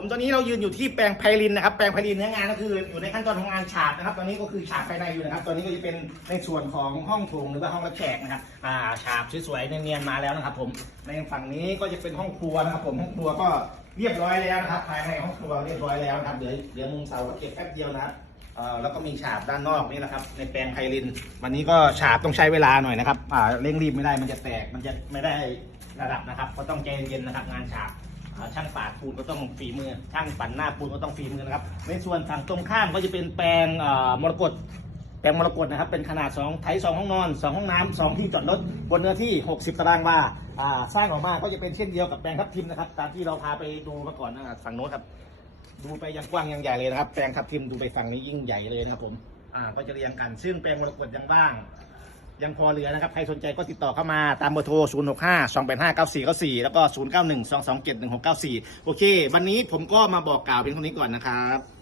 ผมตอนนี้เรายืนอยู่ที่แปลงไพลินนะครับ แปลงไพลินเนื้องานก็คืออยู่ในขั้นตอนของงานฉาบนะครับ ตอนนี้ก็คือฉาบภายในอยู่นะครับ ตอนนี้ก็จะเป็นในส่วนของห้องโถงหรือว่าห้องรับแขกนะครับ อ่าฉาบสวยๆเนียนๆมาแล้วนะครับ ผม ในฝั่งนี้ก็จะเป็นห้องครัวนะครับ ผม ห้องครัวก็เรียบร้อยแล้วนะครับ ภายในห้องครัวเรียบร้อยแล้วนะครับ เดี๋ยวเดี๋ยวมุมเสาก็เก็บแป๊บเดียวนะครับเออแล้วก็มีฉาบด้านนอกนี่แหละครับ ในแปลงไพลิน วันนี้ก็ฉาบต้องใช้เวลาหน่อยนะครับ อ่าเร่งรีบไม่ได้มันจะแตก มันจะไม่ได้ระดับนะครับ ก็ต้องใจเย็นๆนะครับ งานฉาบ ช่างปาดปูนก็ต้องฝีมือ ช่างปั่นหน้าปูนก็ต้องฝีมือนะครับ ในส่วนฝั่งตรงข้ามก็จะเป็นแปลงมรกตแปลงมรกตนะครับเป็นขนาด2ไทย2ห้องนอน2ห้องน้ำ2ที่จอดรถบนเนื้อที่ 60 ตารางวาสร้างออกมาก็จะเป็นเช่นเดียวกับแปลงทับทิมนะครับ ตามที่เราพาไปดูมาก่อนนะครับฝั่งโน้นครับ ดูไปยังกว้างยังใหญ่เลยนะครับ แปลงทับทิมดูไปฝั่งนี้ยิ่งใหญ่เลยนะครับผมก็จะเรียงกัน ซึ่งแปลงมรกตยังว่าง ยังพอเหลือนะครับ ใครสนใจก็ติดต่อเข้ามาตามเบอร์โทร 0 6 5 2 8 5 9 4 9 4 แล้วก็ 0 9 1 2 2 7 1 6 9 4 โอเค วันนี้ผมก็มาบอกกล่าวเป็นคนนี้ก่อนนะครับ